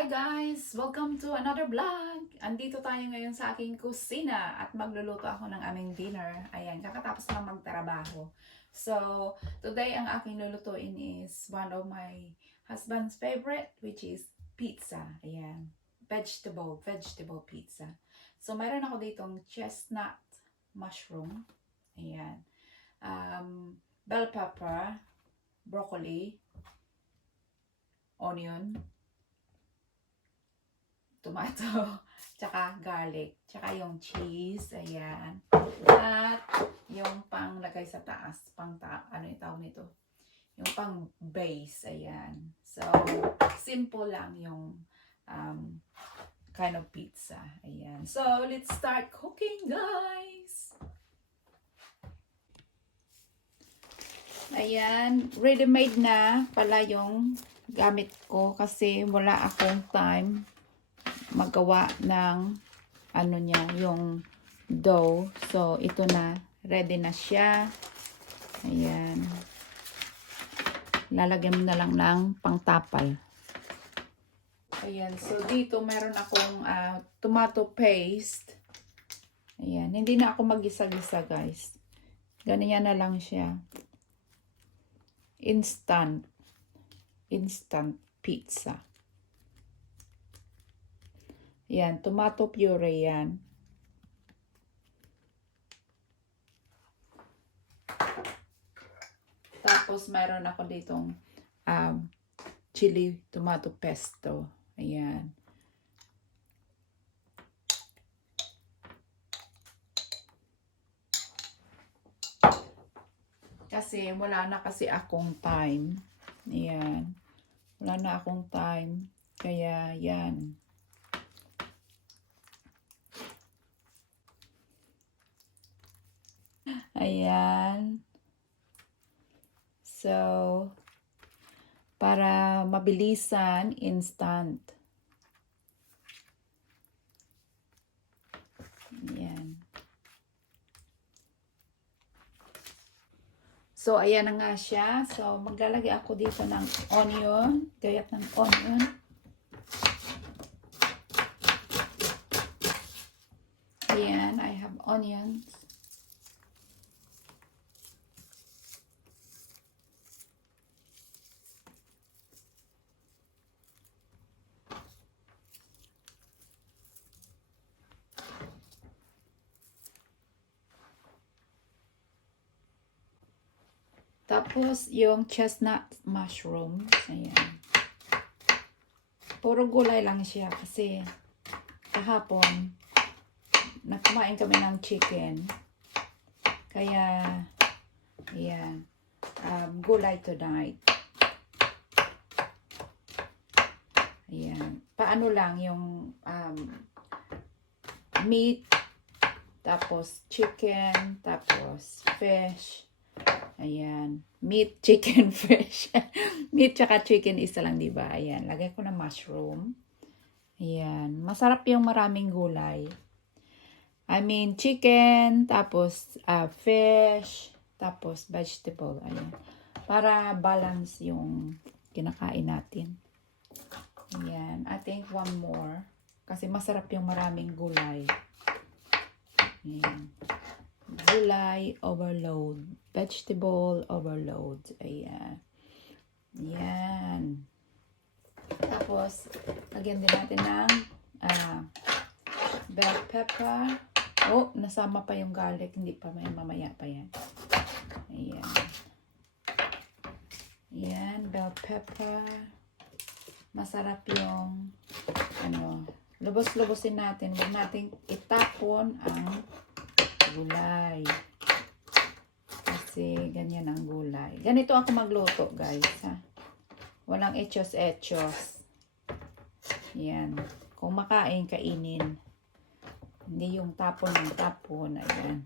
Hi guys! Welcome to another vlog! Andito tayo ngayon sa aking kusina at magluluto ako ng aming dinner. Ayan, kakatapos lang magtrabaho. So, today ang aking lulutuin is one of my husband's favorite, which is pizza. Ayan, vegetable pizza. So, mayroon ako ditong chestnut mushroom. Ayan. Bell pepper, broccoli, onion, tomato, tsaka garlic, tsaka yung cheese, ayan. At yung panglagay sa taas, ano yung tawag nito? Yung pang base, ayan. So, simple lang yung kind of pizza, ayan. So, let's start cooking, guys! Ayan, ready-made na pala yung gamit ko kasi wala akong time magawa ng ano niya, yung dough. So, ito na. Ready na siya. Ayan. Lalagyan mo na lang ng pangtapal. Ayan. So, dito meron akong tomato paste. Ayan. Hindi na ako mag-isa-gisa, guys. Ganyan na lang siya. Instant pizza. Yan, tomato puree yan. Tapos, mayroon ako ditong chili tomato pesto. Ayan. Kasi, wala na kasi akong time. Ayan. Wala na akong time. Kaya, yan. Ayan. So, para mabilisan, instant. Ayan. So, ayan na nga siya. So, maglalagay ako dito ng onion. Gayat ng onion. Ayan, I have onions. Tapos, yung chestnut mushroom. Ayan. Puro gulay lang siya kasi kahapon, nagkumain kami ng chicken. Kaya, ayan, gulay tonight. Ayan. Paano lang yung meat, tapos chicken, tapos fish. Ayan. Meat, chicken, fish. Meat tsaka chicken isa lang, diba? Ayan. Lagay ko na mushroom. Ayan. Masarap yung maraming gulay. I mean, chicken, tapos fish, tapos vegetable. Ayan. Para balance yung kinakain natin. Ayan. I think one more. Kasi masarap yung maraming gulay. Ayan. Gulay overload. Vegetable overload. Ayan. Ayan. Tapos, lagyan din natin ng bell pepper. Oh, nasama pa yung garlic. Hindi pa, mamaya pa yan. Ayan. Ayan, bell pepper. Masarap yung lubos-lubosin natin. Huwag natin itapon ang gulay. Kasi ganyan ang gulay. Ganito ako magluto, guys, ha. Walang echos-echos. Yan. Kung makain, kainin. Hindi yung tapon ng tapon. Ayan.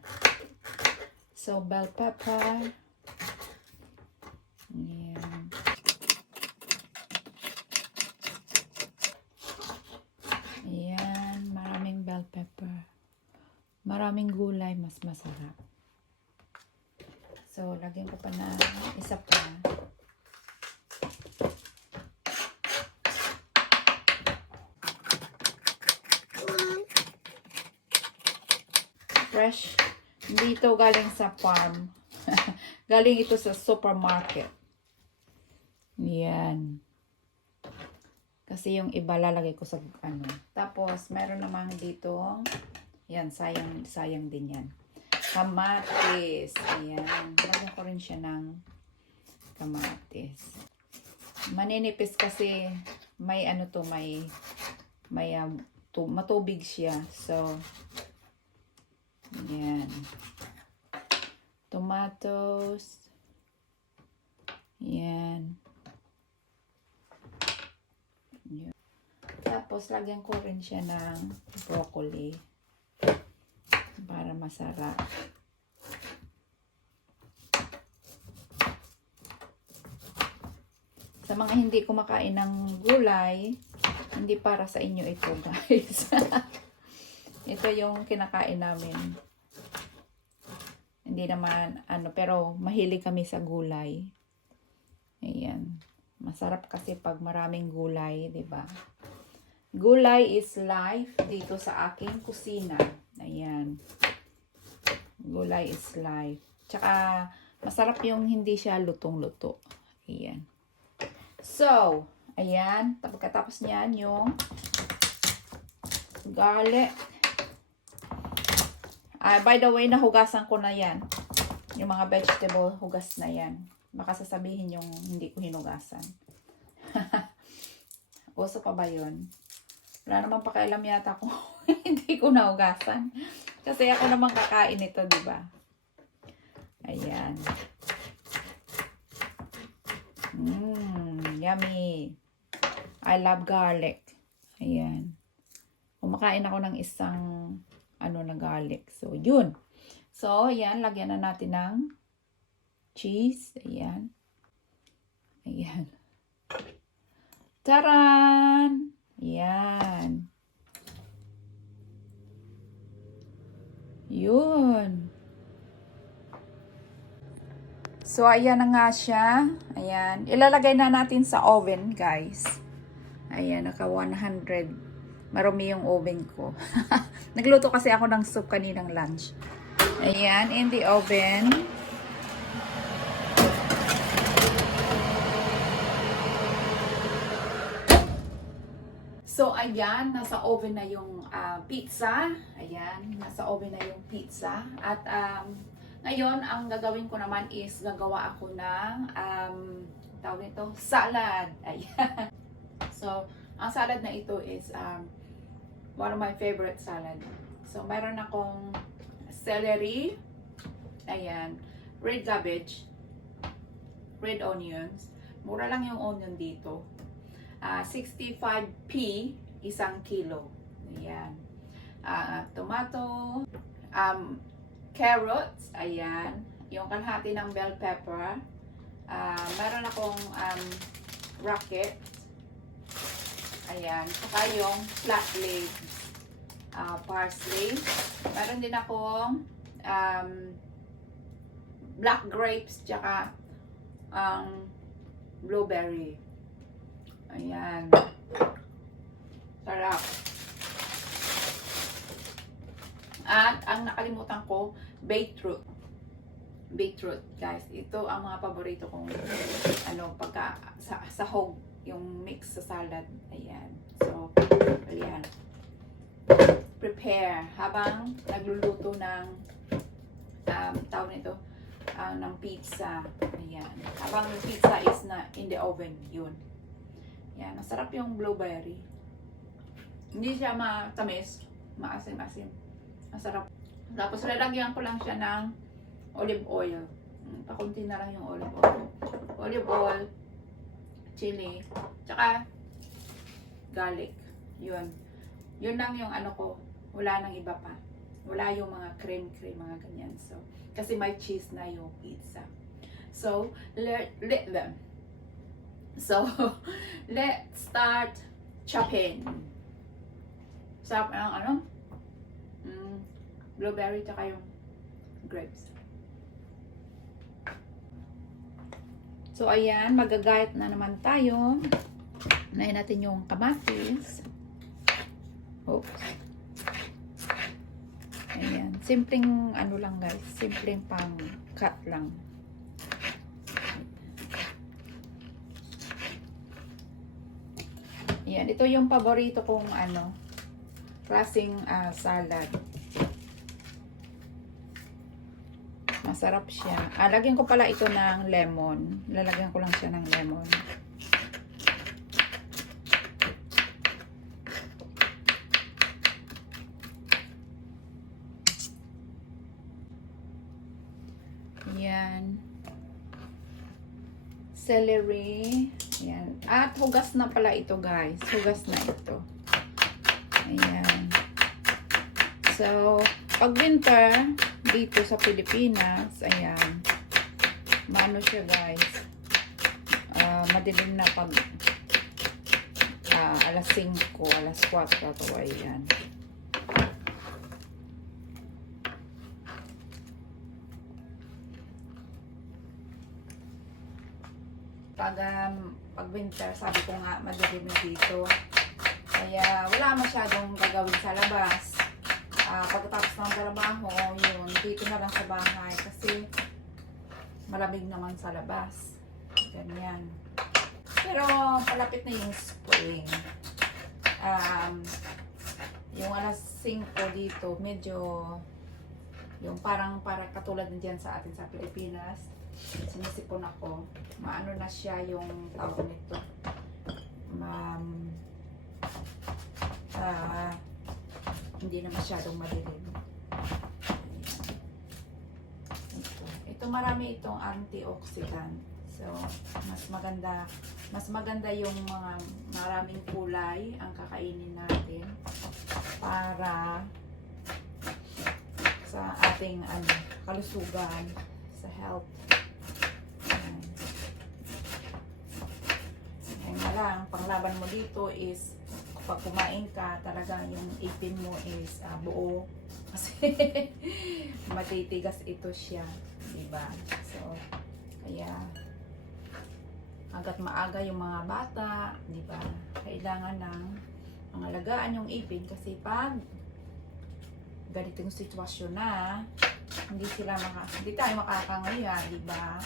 So, bell pepper. Ayan. Ayan. Maraming bell pepper. Maraming gulay, mas masarap. So, lagyan ko pa na isa pa. Fresh. Hindi ito galing sa farm. Galing ito sa supermarket. Yan. Kasi yung iba lalagay ko sa ano. Tapos, meron naman dito. Yan, sayang din yan. Kamatis. Ayan. Lagyan ko rin siya ng kamatis. Maninipis kasi may ano to, may matubig siya. So, yan. Tomatoes. Yan. Yan. Tapos, lagyan ko rin siya ng broccoli para masarap. Sa mga hindi kumakain ng gulay, hindi para sa inyo ito, guys. Ito yung kinakain namin. Hindi naman, pero mahilig kami sa gulay. Ayan. Masarap kasi pag maraming gulay, di ba? Gulay is life dito sa aking kusina. Ayan. Gulay is life. Tsaka, masarap yung hindi siya lutong-luto. Ayan. So, ayan. Pagkatapos niyan, yung garlic. By the way, nahugasan ko na yan. Yung mga vegetable, hugas na yan. Baka sasabihin yung hindi ko hinugasan. Uso pa ba yun? Wala naman pakialam yata kung hindi ko nahugasan. Kasi ako naman kakain ito, di ba? Ayan. Yummy. I love garlic. Ayan. Kumakain ako ng isang na garlic. So, yun. So, ayan. Lagyan na natin ng cheese. Ayan. Ayan. Taran! Ayan. Yun. So, ayan na nga siya. Ayan. Ilalagay na natin sa oven, guys. Ayan, naka 100. Marumi yung oven ko. Nagluto kasi ako ng soup kaninang lunch. Ayan, in the oven. So, ayan, nasa oven na yung pizza. Ayan, nasa oven na yung pizza. At ngayon, ang gagawin ko naman is gagawa ako ng tawag nito, salad. Ayan. So, ang salad na ito is one of my favorite salad. So, mayroon akong celery, ayan, red cabbage, red onions. Mura lang yung onion dito. 65p, 1 kilo. Ayan. Tomato, carrots, ayan. Yung kalahati ng bell pepper. Meron akong rocket. Ayan. Saka yung flat leaves. Parsley. Meron din akong black grapes. Tsaka blueberry. Ayan. Sarap. At ang nakalimutan ko, beetroot. Beetroot, guys. Ito ang mga paborito kong pagka sahog. Yung mix sa salad. Ayan. So, ayan. Prepare. Habang nagluluto ng tawag nito, ng pizza. Ayan. Habang yung pizza is na in the oven. Yun. Ayan. Masarap yung blueberry. Hindi siya matamis. Maasim-asim. Masarap. Tapos, lalagyan ko lang siya ng olive oil. Pakunti na lang yung olive oil. Olive oil, chili, tsaka garlic. Yun. Yun lang yung ko. Wala nang iba pa. Wala yung mga cream, mga ganyan. So, kasi may cheese na yung pizza. So, let them. So, let's start chopping. Sarap ng blueberry tsaka yung grapes. So, ayan, magagayat na naman tayo. Unahin natin yung kamatis. Oops. Ayan. Simpleng ano lang guys, simpleng pang cut lang. Yan, ito yung paborito kong ano, klaseng salad. Masarap siya. Lagyan ko pala ito ng lemon. Lalagyan ko lang siya ng lemon. Yan. Celery. Yan. At hugas na pala ito guys. Hugas na ito. Ayan. So, pag winter, dito sa Pilipinas, ayan. Maano siya guys. Madilim na pag alas 5, alas 4. So, ayan. Pag winter, sabi ko nga, madilim na dito. Kaya wala masyadong gagawin sa labas. Pagkatapos ng trabaho, yun, dito na lang sa bahay kasi malamig naman sa labas. Ganyan. Pero palapit na yung spring. Yung alas 5 dito, medyo yung para katulad din dyan sa atin sa Pilipinas. Sinisipon ako. Maano na siya yung tawag nito. Hindi na masyadong madilim. Ito marami itong antioxidant. So, mas maganda yung mga maraming kulay ang kakainin natin para sa ating kalusugan, sa health. Lang, panglaban mo dito is pag kumain ka, talaga yung ipin mo is buo kasi matitigas ito siya, diba? So, kaya hanggat maaga yung mga bata, diba? Kailangan ng pangalagaan yung ipin kasi pag ganitong sitwasyon na hindi tayo makakangaya, diba?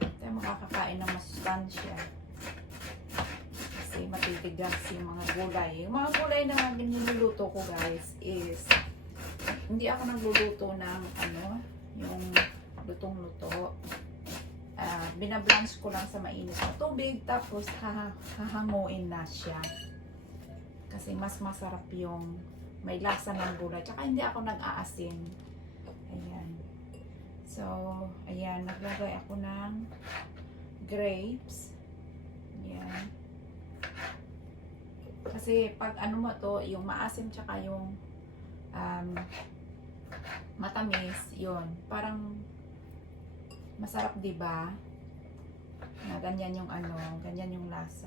Hindi tayo makakakain ng masustansya. Matitigas yung mga gulay. Yung mga gulay na niluluto ko guys is hindi ako nagluluto ng yung lutong-luto. Binablanch ko lang sa mainit na tubig tapos hahanguin na siya. Kasi mas masarap yung may lasa ng gulay. Tsaka hindi ako nag-aasin. Ayan. So, ayan. Naglagay ako ng grapes. Ayan. Kasi pag mo to, yung maasim tsaka yung matamis, yun. Parang masarap, diba? Na ganyan yung ganyan yung lasa.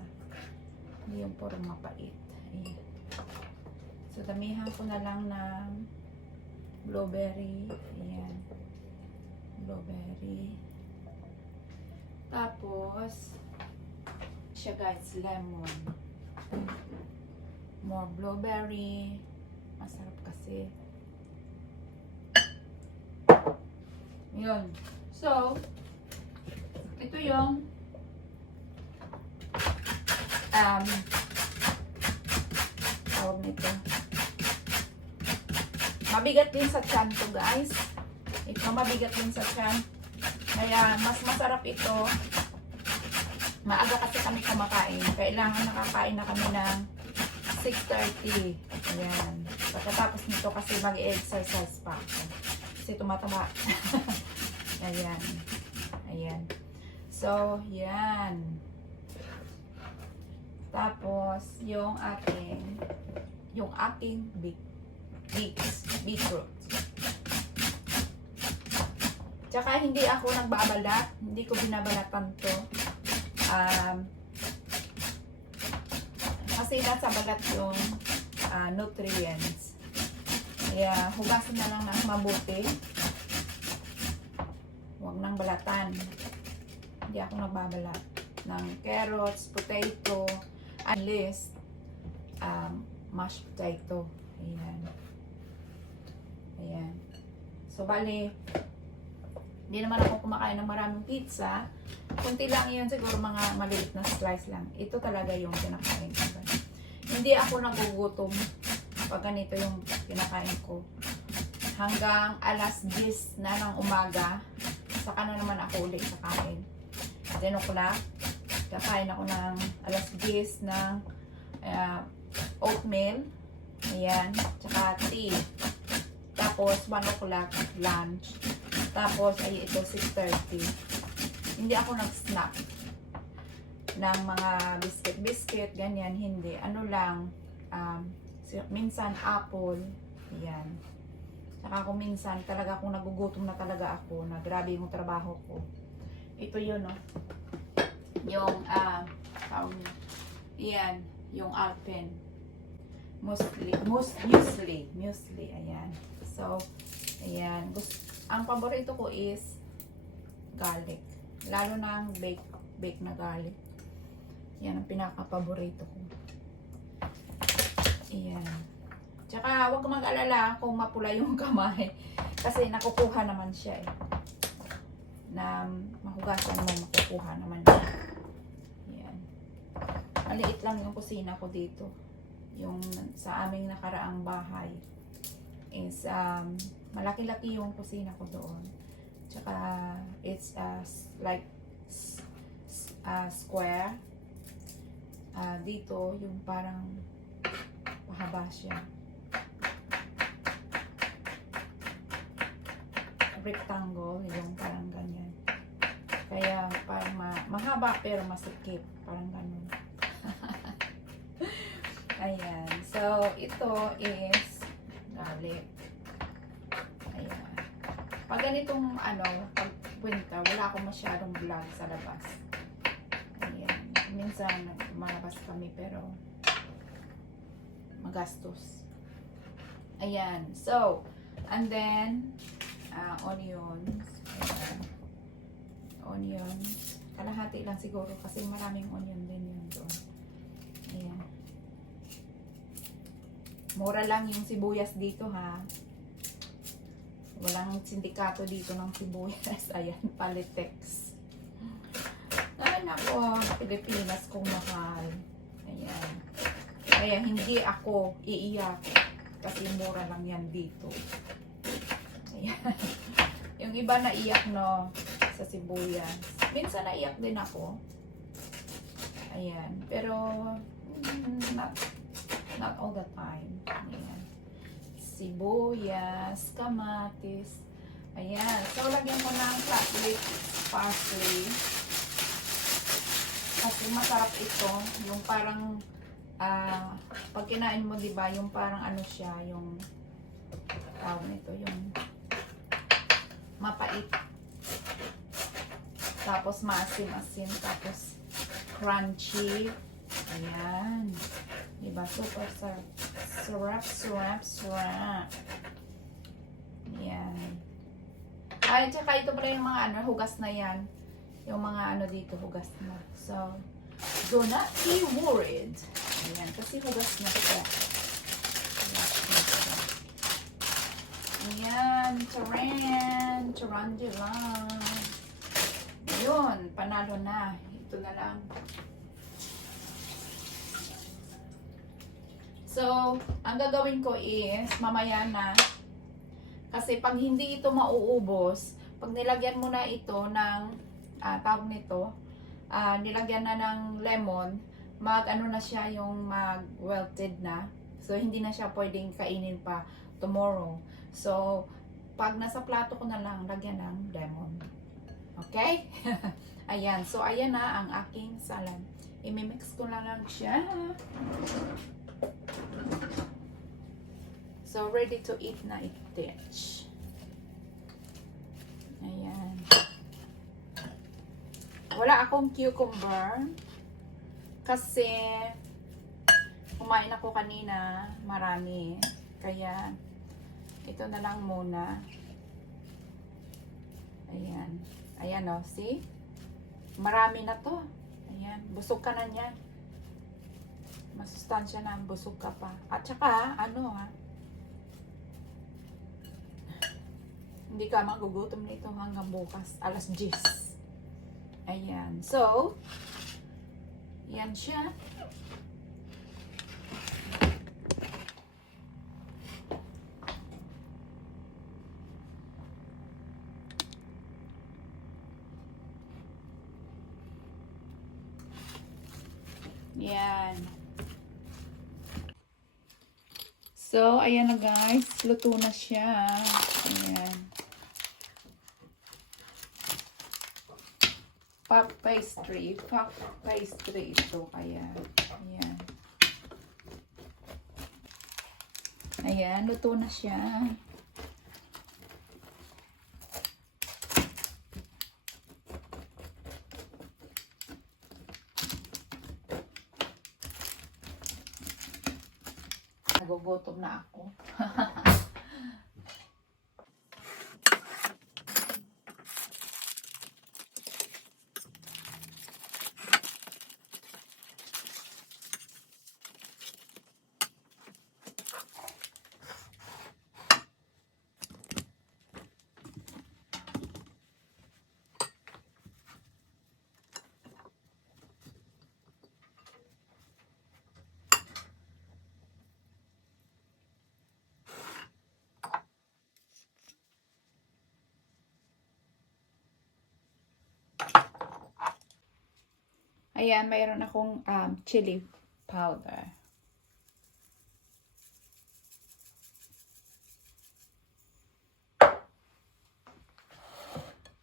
Hindi yung puro mapait. Ayan. So, damihan ko na lang ng blueberry. Ayan. Blueberry. Tapos, siya guys, lemon. More blueberry. Masarap kasi. Yun. So, ito yung tawag nito. Mabigat din sa tiyan to guys. Ito mabigat din sa tiyan. Kaya mas masarap ito. Maaga kasi kami kumakain. Kailangan nakakain na kami ng 6:30. Ayan. Pagkatapos nito kasi mag-exercise pa ako. Kasi tumataba. Ayan. Ayan. So, yan. Tapos, yung aking beetroot. Tsaka hindi ako nagbabalat. Hindi ko binabalatan to. Kasi nasa balat yung nutrients. Kaya hugasin na lang ng mabuti. Huwag nang balatan. Hindi ako nagbabalat ng carrots, potato, at least mashed potato. Ayan. Ayan. So, bali, hindi naman ako kumakain ng maraming pizza. Kunti lang yun, siguro mga maliit na slice lang. Ito talaga yung kinakain ko. Hindi ako nagugutom pag ganito yung kinakain ko. Hanggang alas 10 na ng umaga, saka na naman ako ulit kakain. 10 o'clock, kakain ako ng alas 10 ng oatmeal. Ayan, tsaka tea. Tapos 1 o'clock, lunch. Tapos, ay ito, 6:30. Hindi ako nag-snack ng mga biscuit, ganyan, hindi. Ano lang, minsan apple, yan. Saka ako minsan, talaga kung nagugutom na talaga ako, na grabe yung trabaho ko. Ito yun, no? Yung, yan, yung Alpen. Muesli, ayan. So, ayan. Ang paborito ko is garlic. Lalo na ang bake na garlic. Yan ang pinaka-paborito ko. Ayan. Tsaka, huwag mag-alala kung mapula yung kamay. Kasi nakukuha naman siya eh. Na mahugasan mo, makukuha naman siya. Ayan. Maliit lang yung kusina ko dito. Yung sa aming nakaraang bahay is malaki-laki yung kusina ko doon. Tsaka it's like square. Dito yung parang pahaba siya. Rectangle, yung parang ganyan. Kaya parang mahaba pero masikip. Parang ganun. Ayan. So, ito is garlic. Ayan. Pag ganitong, pag winter, wala akong masyadong vlog sa labas. Ayan. Minsan, malabas kami, pero magastos. Ayan. So, and then, onions. Ayan. Onions. Kalahati lang siguro kasi maraming onion din yun doon. Ayan. Mura lang yung sibuyas dito, ha. Walang sindikato dito ng sibuyas. Ayan, Palitex. Ay, nako, Pilipinas kung mahal. Ayan. Kaya hindi ako iiyak. Kasi mura lang yan dito. Ayan. Yung iba naiyak, no, sa sibuyas. Minsan naiyak din ako. Ayan. Pero, not all the time. Ayan. Sibuyas, kamatis. Ayan. So, lagyan ko ng parsley. Kasi masarap ito. Yung parang, pag kinain mo, diba, yung parang ano siya, yung, tawag nito, yung mapait. Tapos, maasim-asim. Tapos, crunchy. Ayan. Diba? Super sarap. Ayan. Ay, tsaka ito pala yung mga hugas na yan. Yung mga dito, hugas na. So, do not be worried. Ayan. Kasi hugas na siya. Ayan. Tarantula. Ayun. Panalo na. Ito na lang. So, ang gagawin ko is, mamaya na, kasi pag hindi ito mauubos, pag nilagyan mo na ito ng, tawag nito, nilagyan na ng lemon, na siya yung mag-welted na. So, hindi na siya pwedeng kainin pa tomorrow. So, pag nasa plato ko na lang, lagyan ng lemon. Okay? Ayan. So, ayan na ang aking salad. I-mix ko na lang siya. So, ready to eat na ito. Ayan. Wala akong cucumber. Kasi, kumain ako kanina. Marami. Kaya, ito na lang muna. Ayan. Ayan o, see? Marami na to. Ayan. Busog ka na niyan. Masustansya na, busog ka pa. At saka, Hindi ka magugutom nito hanggang bukas, alas 10. Ayan. So, yan siya. Yan. So, ayan na guys. Luto na siya. Ayan. Puff pastry. Puff pastry ito. Kaya, ayan. Ayan, luto na siya. Nagugutom na ako. Ayan, mayroon akong chili powder.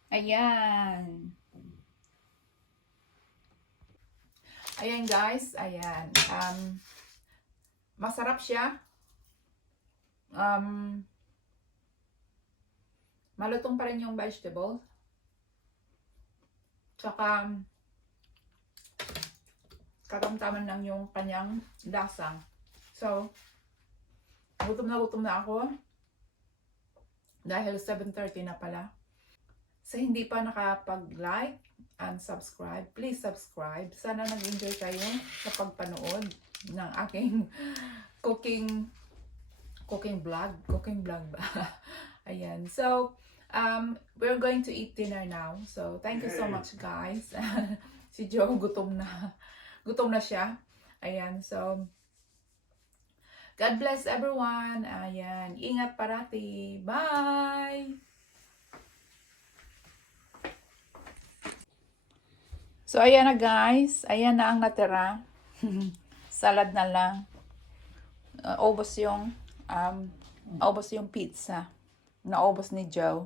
Ayan. Ayan guys, ayan. Masarap siya. Malutong pa rin yung vegetable. Tsaka, katamtaman lang yung kanyang lasa. So, gutom na ako. Dahil 7:30 na pala. Sa hindi pa nakapag-like and subscribe, please subscribe. Sana nag-enjoy kayo sa pagpanood ng aking cooking vlog. Cooking vlog ba? Ayan. So, we're going to eat dinner now. So, thank you so much guys. Si Joe gutom na. Gutom na siya. Ayan. So, God bless everyone. Ayan. Ingat parati. Bye! So, ayan na guys. Ayan na ang natira. Salad na lang. Ubos yung pizza. Naubos ni Joe.